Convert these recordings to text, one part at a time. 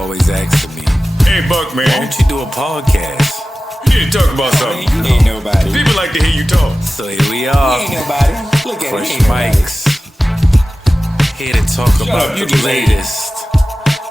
always asking me, hey, Buck, man. why don't you do a podcast? You need to talk about something. Man, you ain't nobody. People like to hear you talk. So here we are, You ain't nobody. Look at Fresh it. Mics, here to talk about you the just- latest,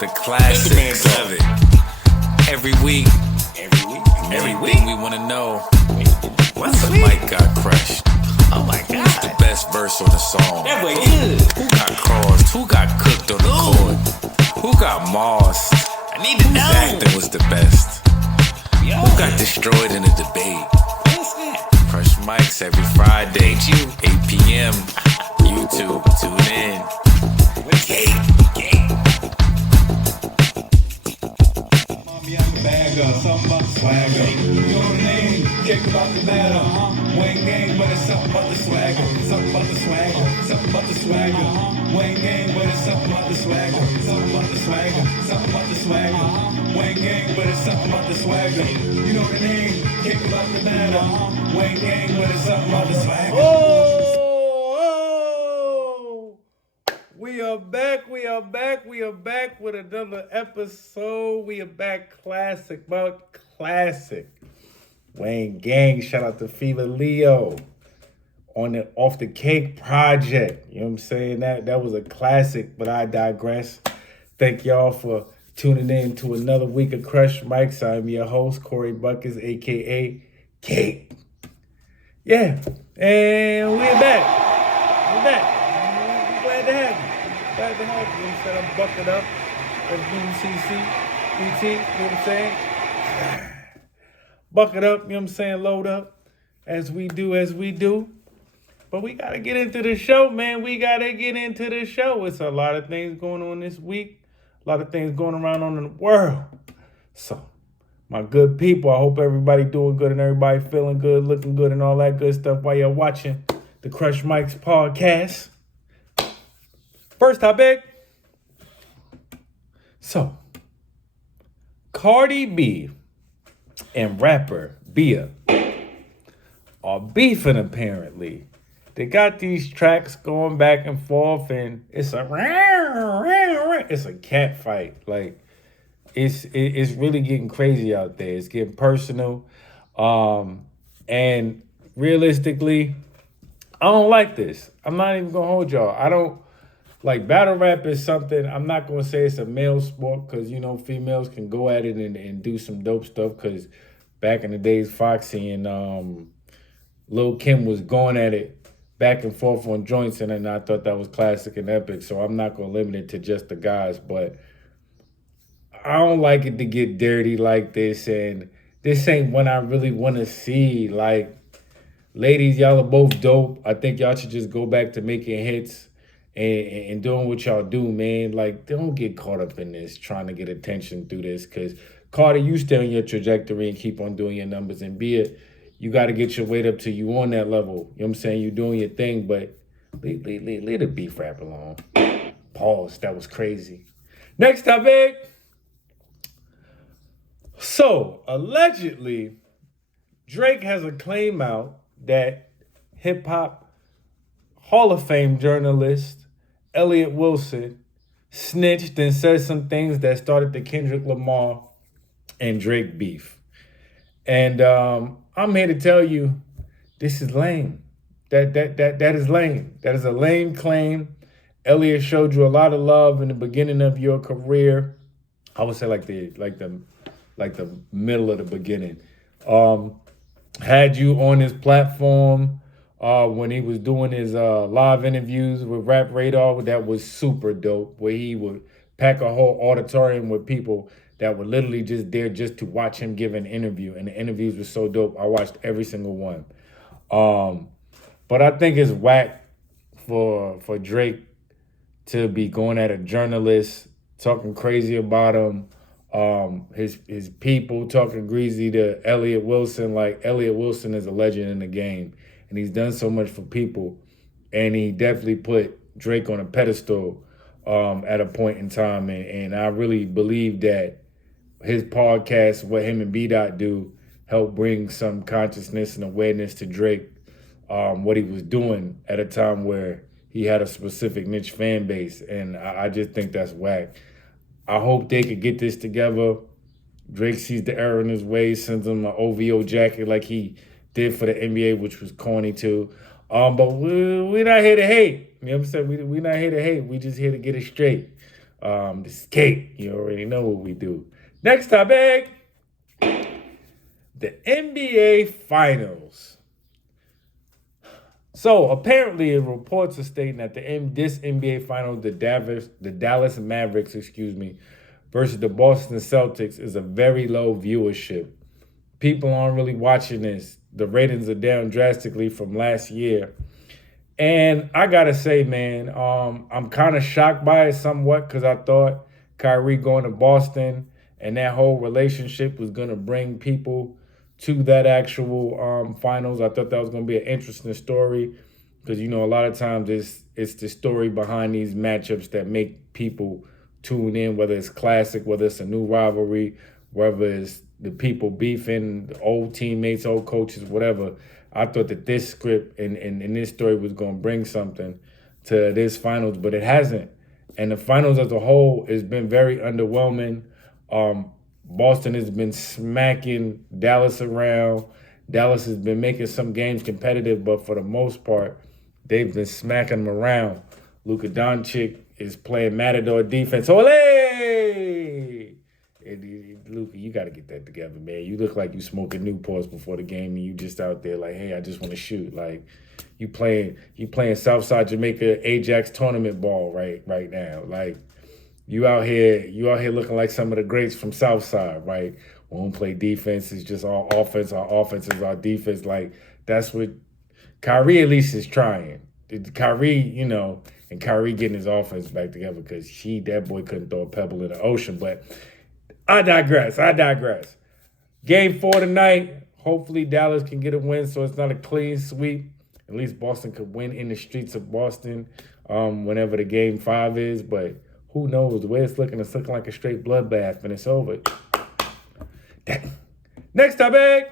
the man classics talk. of it. Every week, everything we want to know. What's the mic got crushed? Oh my Who's God. the best verse on the song? That way good. Who got crossed? Who got cooked on the court? Who got mossed? I need to Whose know. acting was the best? Yo, Who got destroyed in a debate? what's that? Fresh Mics every Friday, 8 p.m. YouTube, tune in. Mommy, I'm a bagger, something about the swagger. You know the name, kick about the matter. Wayne gang, but it's something about the swagger. Something about the swagger, something about the swagger. Wayne gang, but it's something about the swagger. Something about the swagger, something about the swagger. Wayne gang, but it's something about the swagger. You know the name, kick about the matter. Wayne gang, but it's something about the swagger. Oh! We are back with another episode. We are back classic about classic. Wayne Gang, shout out to Fever Leo on the Off the Cake project. You know what I'm saying? That was a classic, but I digress. Thank y'all for tuning in to another week of Crush Mics. I'm your host, Korey Buckets, aka Cake. Yeah, and we're back. We're back. We're glad to have you. Glad to have you. Instead of bucking up as BCC, ET, you know what I'm saying? Buck it up, you know what I'm saying? Load up as we do. But we got to get into the show, man. We got to get into the show. It's a lot of things going on this week. A lot of things going around in the world. So, my good people, I hope everybody doing good and everybody feeling good, looking good and all that good stuff while you're watching the Crush Mics podcast. First topic. So, Cardi B and rapper Bia are beefing apparently. They got these tracks going back and forth and it's a cat fight. Like, it's really getting crazy out there. It's getting personal. And realistically, I don't like this. I'm not even gonna hold y'all. I don't like battle rap is something. I'm not gonna say it's a male sport because you know females can go at it and do some dope stuff. Because back in the days, Foxy and Lil Kim was going at it back and forth on joints, and I thought that was classic and epic. So I'm not gonna limit it to just the guys, but I don't like it to get dirty like this, and this ain't what I really want to see. Like, ladies, y'all are both dope. I think y'all should just go back to making hits and doing what y'all do, man. Like, don't get caught up in this, trying to get attention through this, because Cardi, you stay on your trajectory and keep on doing your numbers, and Bia, you got to get your weight up to you on that level. You know what I'm saying? You're doing your thing, but leave the beef rap alone. Pause. That was crazy. Next topic. So, allegedly, Drake has a claim out that hip-hop Hall of Fame journalist Elliott Wilson snitched and said some things that started the Kendrick Lamar and Drake beef. And I'm here to tell you, this is lame. That is lame. That is a lame claim. Elliott showed you a lot of love in the beginning of your career. I would say like the middle of the beginning. Had you on his platform when he was doing his live interviews with Rap Radar. That was super dope, where he would pack a whole auditorium with people that were literally just there just to watch him give an interview. And the interviews were so dope. I watched every single one. But I think it's whack for Drake to be going at a journalist, talking crazy about him. His people talking greasy to Elliott Wilson. Like, Elliott Wilson is a legend in the game, and he's done so much for people, and he definitely put Drake on a pedestal at a point in time, and I really believe that his podcast, what him and B-Dot do, helped bring some consciousness and awareness to Drake, what he was doing at a time where he had a specific niche fan base, and I just think that's whack. I hope they could get this together. Drake sees the error in his ways, sends him an OVO jacket like he did for the NBA, which was corny too. But we're not here to hate. You know what I'm saying? We're not here to hate. We just here to get it straight. The skate. You already know what we do. Next topic. The NBA Finals. So apparently, reports are stating that this NBA Finals, the Dallas Mavericks, versus the Boston Celtics is a very low viewership. People aren't really watching this. The ratings are down drastically from last year. And I gotta say, man, I'm kind of shocked by it somewhat because I thought Kyrie going to Boston and that whole relationship was gonna bring people to that actual finals. I thought that was gonna be an interesting story because, you know, a lot of times it's the story behind these matchups that make people tune in, whether it's classic, whether it's a new rivalry, whether it's the people beefing, old teammates, old coaches, whatever. I thought that this script and this story was going to bring something to this finals, but it hasn't. And the finals as a whole has been very underwhelming. Boston has been smacking Dallas around. Dallas has been making some games competitive, but for the most part, they've been smacking them around. Luka Doncic is playing Matador defense. Ole! Luka, you got to get that together, man. You look like you smoking Newports before the game, and you just out there like, hey, I just want to shoot. Like, you playing Southside Jamaica Ajax tournament ball right now. Like, you out here looking like some of the greats from Southside, right? We don't play defense. It's just all offense. Our offense is our defense. Like, that's what Kyrie at least is trying. Kyrie, you know, and Kyrie getting his offense back together because that boy couldn't throw a pebble in the ocean. But I digress. Game 4 tonight. Hopefully Dallas can get a win so it's not a clean sweep. At least Boston could win in the streets of Boston whenever the game 5 is. But who knows? The way it's looking like a straight bloodbath and it's over. Dang. Next topic.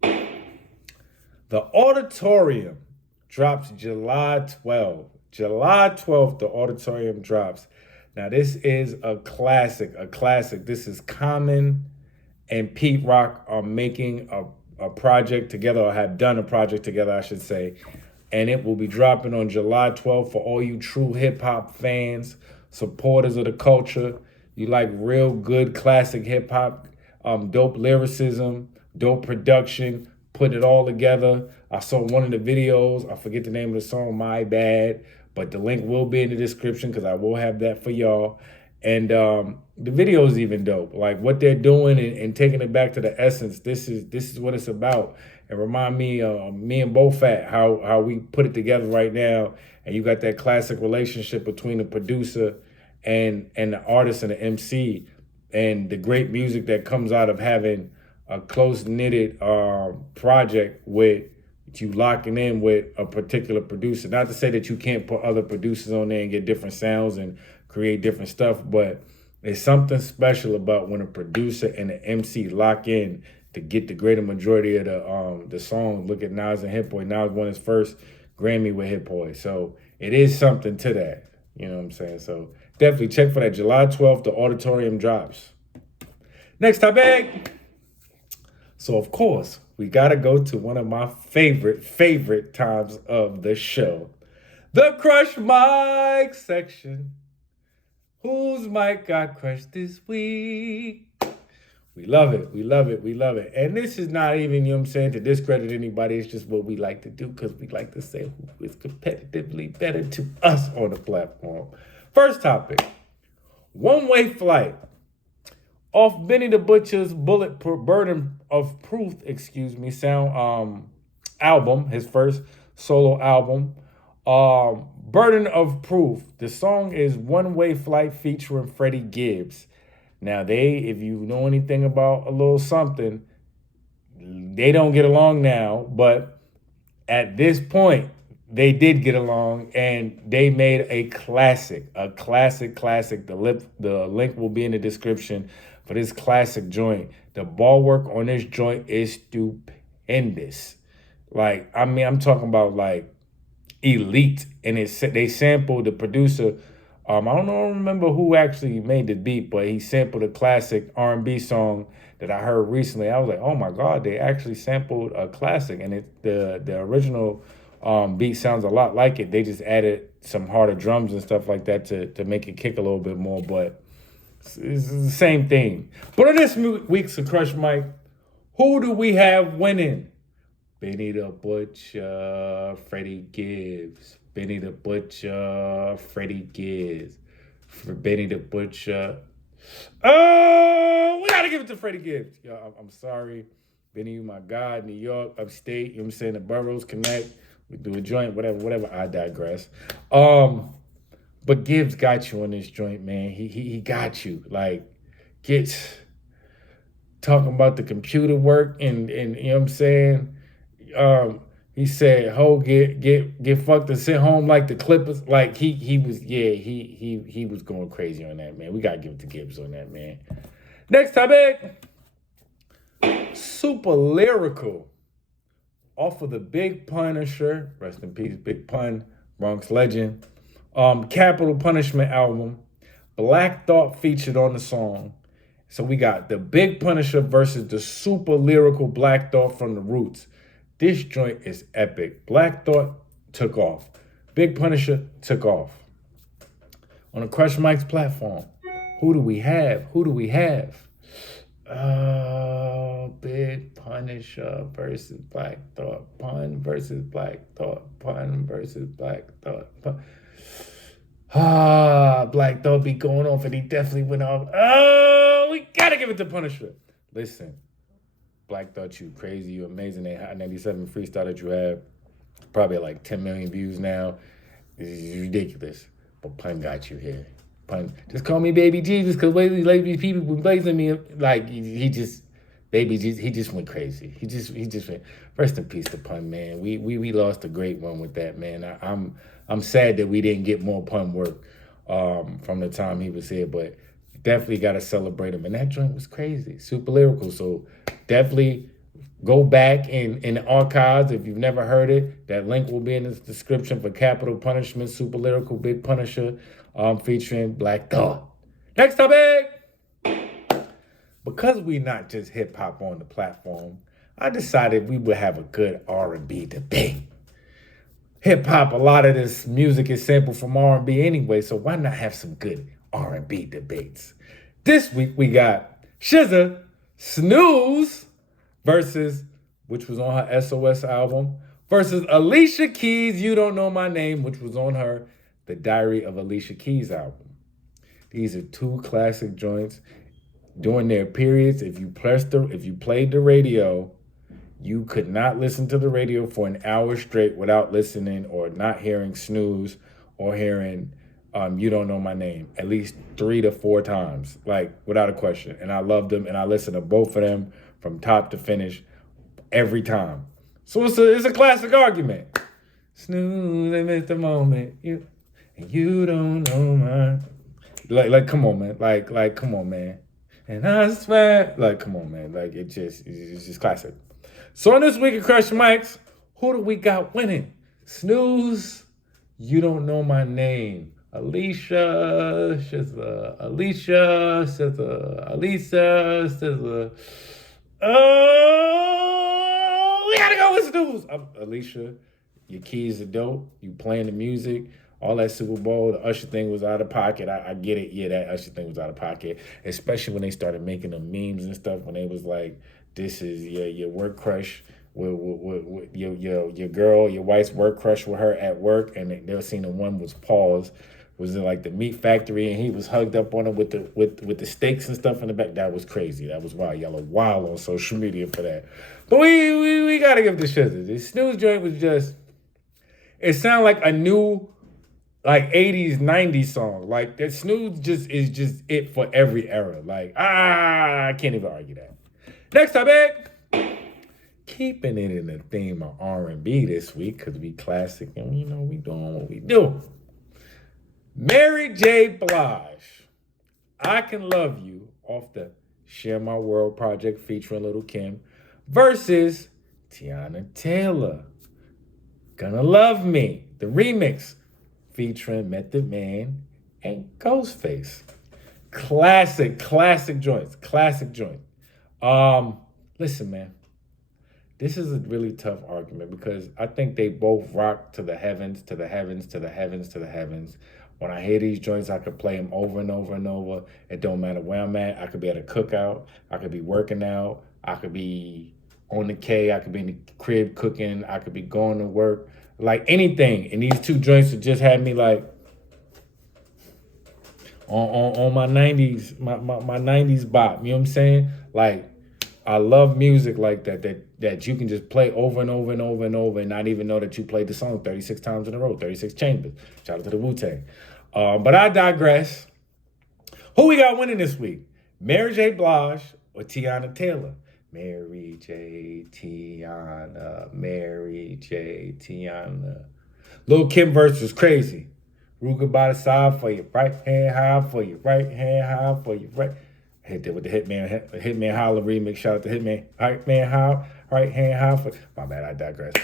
The Auditorium drops July 12th. July 12th, the Auditorium drops. Now, this is a classic. This is Common and Pete Rock are making a project together, or have done a project together, I should say. And it will be dropping on July 12th for all you true hip-hop fans, supporters of the culture. You like real good classic hip-hop, dope lyricism, dope production, putting it all together. I saw one of the videos. I forget the name of the song, my bad. But the link will be in the description because I will have that for y'all. And the video is even dope. Like what they're doing and taking it back to the essence. This is what it's about. And remind me, me and Bofaat, how we put it together right now. And you got that classic relationship between the producer and the artist and the MC. And the great music that comes out of having a close-knitted project with you locking in with a particular producer. Not to say that you can't put other producers on there and get different sounds and create different stuff, but it's something special about when a producer and an MC lock in to get the greater majority of the song. Look at Nas and Hit Boy. Nas won his first Grammy with Hit Boy. So it is something to that. You know what I'm saying? So definitely check for that. July 12th, the Auditorium drops. Next topic. So, of course, we got to go to one of my favorite times of the show. The Crush Mic section. Whose mic got crushed this week? We love it. And this is not even, you know what I'm saying, to discredit anybody. It's just what we like to do because we like to say who is competitively better to us on the platform. First topic. One-Way Flight. Off Benny the Butcher's Burden of Proof, sound album, his first solo album. Burden of Proof. The song is One-Way Flight featuring Freddy Gibbs. Now if you know anything about a little something, they don't get along now, but at this point, they did get along and they made a classic. The link will be in the description for this classic joint. The ball work on this joint is stupendous. Like, I mean, I'm talking about like elite. And they sampled the producer, I don't remember who actually made the beat, but he sampled a classic R&B song that I heard recently. I was like, oh my God, they actually sampled a classic, and the original beat sounds a lot like it. They just added some harder drums and stuff like that to make it kick a little bit more, but it's the same thing. But on this week's Crush Mike, who do we have winning? Benny the Butcher, Freddie Gibbs. Benny the Butcher, Freddie Gibbs. For Benny the Butcher. Oh, we gotta give it to Freddie Gibbs. Yo, I'm sorry. Benny, you my guy, New York, upstate, you know what I'm saying? The boroughs connect. We do a joint, whatever. I digress. But Gibbs got you on this joint, man. He got you. Like, get talking about the computer work and you know what I'm saying? He said, "Ho, get fucked and sent home like the Clippers." Like he was going crazy on that, man. We gotta give it to Gibbs on that, man. Next topic, Super Lyrical, off of the Big Punisher, rest in peace, Big Pun, Bronx legend, Capital Punishment album. Black Thought featured on the song. So we got the Big Punisher versus the Super Lyrical Black Thought from the Roots. This joint is epic. Black Thought took off. Big Punisher took off. On the Crush Mike's platform, who do we have? Big Punisher versus Black Thought. Pun versus Black Thought. Pun versus Black Thought. Black Thought be going off, and he definitely went off. Oh, we gotta give it to Punisher. Listen. Black Thought, you crazy, you amazing. That Hot 97 freestyle that you have, probably like 10 million views now. It's ridiculous. But Pun got you here. Pun, just call me Baby Jesus, because lately people been blazing me. Like, he just went crazy. He just went. Rest in peace to Pun, man. We lost a great one with that, man. I'm sad that we didn't get more Pun work from the time he was here, but definitely got to celebrate him. And that joint was crazy. Super Lyrical. So definitely go back in the archives if you've never heard it. That link will be in the description for Capital Punishment, Super Lyrical, Big Punisher, featuring Black Thought. Next topic. Because we not just hip-hop on the platform, I decided we would have a good R&B debate. Hip-hop, a lot of this music is sampled from R&B anyway, so why not have some good R&B debates? This week we got SZA, Snooze versus, which was on her SOS album, versus Alicia Keys, You Don't Know My Name, which was on her The Diary of Alicia Keys album. These are two classic joints. During their periods, if you played the radio, you could not listen to the radio for an hour straight without listening or not hearing Snooze or hearing You Don't Know My Name at least 3 to 4 times, like without a question. And I loved them, and I listened to both of them from top to finish every time. So it's a classic argument. Snooze, I missed the moment. You don't know my, like come on, man. Like come on, man. And I swear, like come on, man. Like it's just classic. So on this week of Crush Mics, who do we got winning? Snooze, You Don't Know My Name. Alicia, SZA. We gotta go with Snooze. Alicia, your keys are dope. You playing the music. All that Super Bowl, the Usher thing was out of pocket. I get it. Yeah, that Usher thing was out of pocket. Especially when they started making the memes and stuff. When they was like, this is your work crush with your girl, your wife's work crush with her at work. And they were seeing the one was Paul's. Was in like the meat factory, and he was hugged up on it with the steaks and stuff in the back. That was crazy. That was wild. Y'all are wild on social media for that. But we gotta give the SZA. This Snooze joint was just, it sounded like a new like 80s, 90s song. Like that Snooze is just it for every era. Like, I can't even argue that. Next topic. Keeping it in the theme of R&B this week, because we classic and you know we doing what we do. Mary J. Blige, I Can Love You, off the Share My World project featuring Lil Kim, versus Teyana Taylor, Gonna Love Me, the remix featuring Method Man and Ghostface. Classic joints. Classic joint. Listen, man. This is a really tough argument because I think they both rock to the heavens, to the heavens, to the heavens, to the heavens. When I hear these joints, I could play them over and over and over. It don't matter where I'm at. I could be at a cookout. I could be working out. I could be on the K. I could be in the crib cooking. I could be going to work. Like anything. And these two joints would just had me like on my 90s, my 90s bop. You know what I'm saying? Like, I love music like that you can just play over and over and over and over and not even know that you played the song 36 times in a row, 36 chambers. Shout out to the Wu-Tang. But I digress. Who we got winning this week? Mary J. Blige or Teyana Taylor? Mary J. Tiana, Mary J. Tiana. Lil Kim verse was crazy. Ruger by the side for you, right hand high for you, right hand high for you, right. Hit that with the Hitman Holla remix. Shout out to Hitman. Right hand high for. My bad, I digress.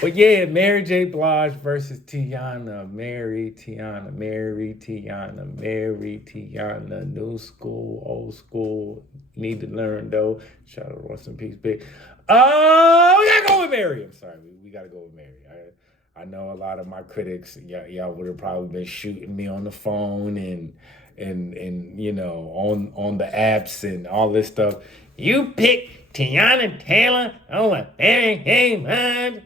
But yeah, Mary J. Blige versus Tiana. Mary Tiana. New school, old school. Need to learn though. Shout out to Rest in Peace, big. We gotta go with Mary. I'm sorry, we gotta go with Mary. I know a lot of my critics, y'all would have probably been shooting me on the phone and you know, on the apps and all this stuff. You pick Teyana Taylor over Mary Blige.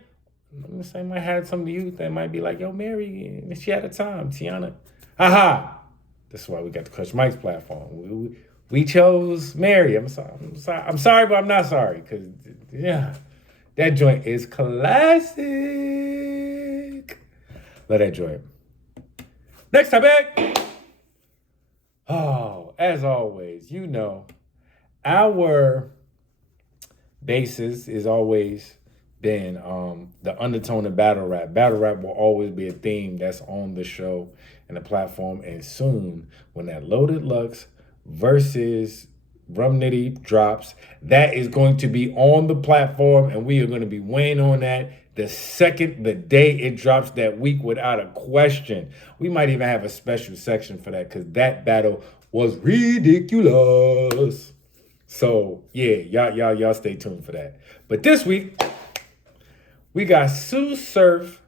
I'm just saying, I had some youth that might be like, yo, Mary, she had a time, Tiana. Haha. That's why we got the Crush Mike's platform. We chose Mary. I'm sorry, but I'm not sorry. Because, yeah, that joint is classic. Love that joint. Next topic. Oh, as always, you know, our basis is always been the undertone of battle rap. Battle rap will always be a theme that's on the show and the platform. And soon, when that Loaded Lux versus Rum Nitty drops, that is going to be on the platform, and we are going to be weighing on that the day it drops that week without a question. We might even have a special section for that because that battle was ridiculous. So yeah, y'all stay tuned for that. But this week, we got Sue Surf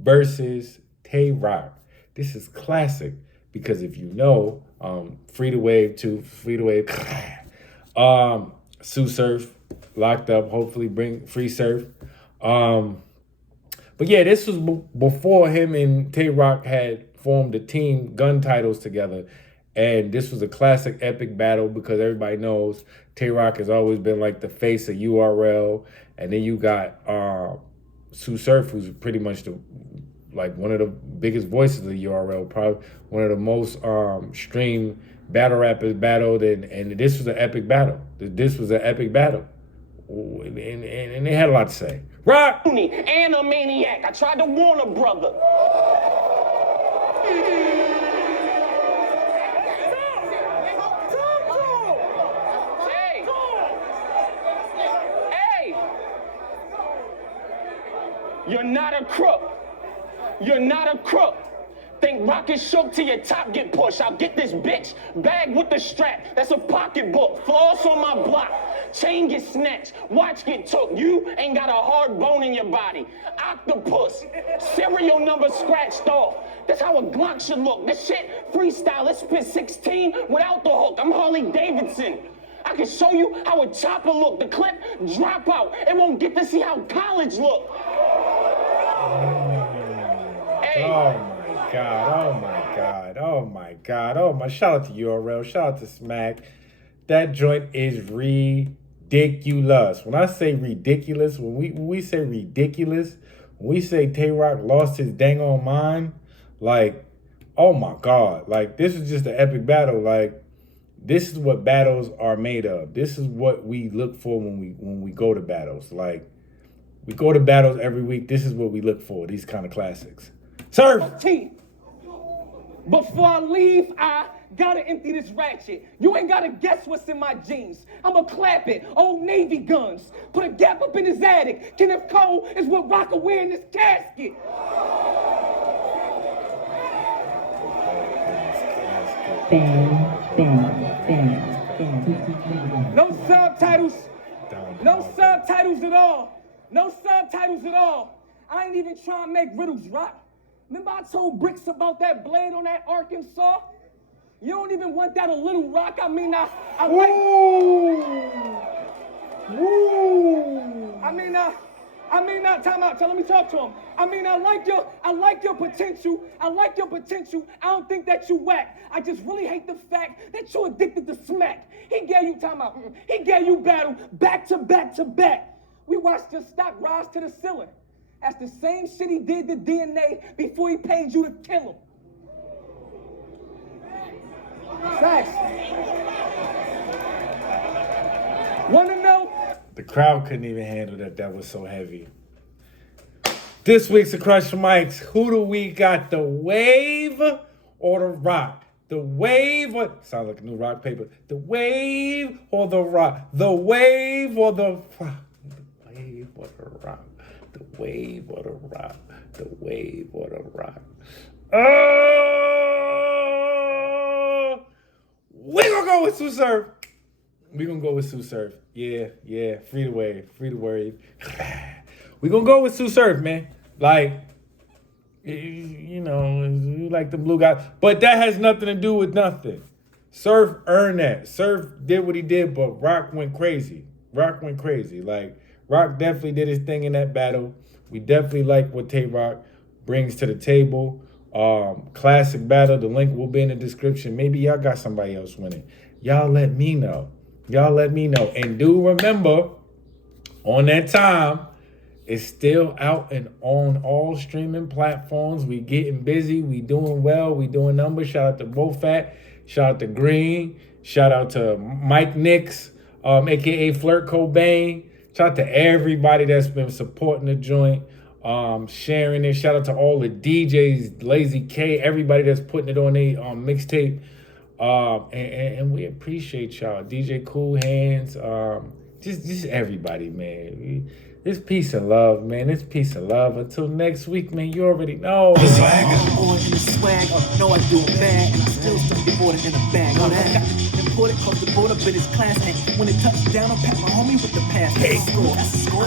versus Tay Rock. This is classic because if you know, Free to Wave. Sue Surf locked up. Hopefully bring free Surf. But yeah, this was before him and Tay Rock had formed a team, Gun Titles together. And this was a classic epic battle because everybody knows Tay Rock has always been like the face of URL. And then you got Sue Surf, who's pretty much one of the biggest voices of the URL, probably one of the most streamed battle rappers battled. And this was an epic battle. This was an epic battle. And they had a lot to say. Rock! And a maniac. I tried to warn a brother. Hey! You're not a crook. You're not a crook. Think rocket shook till your top get pushed. I'll get this bitch bag with the strap. That's a pocketbook. Floss on my block. Chain get snatched. Watch get took. You ain't got a hard bone in your body. Octopus. Serial number scratched off. That's how a Glock should look. This shit freestyle. Let's spit 16 without the hook. I'm Harley Davidson. I can show you how a chopper look. The clip drop out. It won't get to see how college look. Hey. Oh my God. Shout out to URL. Shout out to Smack. That joint is ridiculous. When I say ridiculous, when we say ridiculous, when we say Tay Rock lost his dang on mind, like, oh my God. Like, this is just an epic battle. Like, this is what battles are made of. This is what we look for when we go to battles. Like, we go to battles every week. This is what we look for, these kind of classics. Surf! Before I leave, I gotta empty this ratchet. You ain't gotta guess what's in my jeans. I'ma clap it. Old Navy guns. Put a gap up in his attic. Kenneth Cole is what Rocker wear in this casket. No subtitles. No subtitles at all. No subtitles at all. I ain't even trying to make riddles rock. Remember I told Bricks about that blade on that Arkansas? You don't even want that a little rock. I mean, I like... time out. So let me talk to him. I mean, I like your potential. I like your potential. I don't think that you whack. I just really hate the fact that you're addicted to smack. He gave you time out. He gave you battle back to back to back. We watched your stock rise to the ceiling. That's the same shit he did to DNA before he paid you to kill him. Facts. Wanna know? The crowd couldn't even handle that. That was so heavy. This week's Across the Mics. Who do we got? The Wave or the Rock? The Wave or... Sounds like a new rock paper. The Wave or the Rock? The Wave or the Rock? The Wave or the Rock? The Wave or the Rock? The Wave or the Rock? We gonna go with Sue Surf. We gonna go with Sue Surf. Yeah. Free the wave. We gonna go with Sue Surf, man. Like, you know, you like the blue guy. But that has nothing to do with nothing. Surf earned that. Surf did what he did, but Rock went crazy. Like, Rock definitely did his thing in that battle. We definitely like what Tay-Rock brings to the table. Classic battle. The link will be in the description. Maybe y'all got somebody else winning. Y'all let me know. And do remember, On That Time is still out and on all streaming platforms. We getting busy. We doing well. We doing numbers. Shout out to Bofaat. Shout out to Green. Shout out to Mike Nix, a.k.a. Flirt Cobain. Shout out to everybody that's been supporting the joint, sharing it. Shout out to all the DJs, Lazy K, everybody that's putting it on their mixtape. And we appreciate y'all. DJ Cool Hands, just everybody, man. This peace and love, man. This peace and love. Until next week, man, you already know. I'm on in the swag, know I do it bad, and I still stuff the order in a bag. All that got the imported, cause the board up in his class, and when it touched down, I pat my homie with the pass. Hey, that's a score.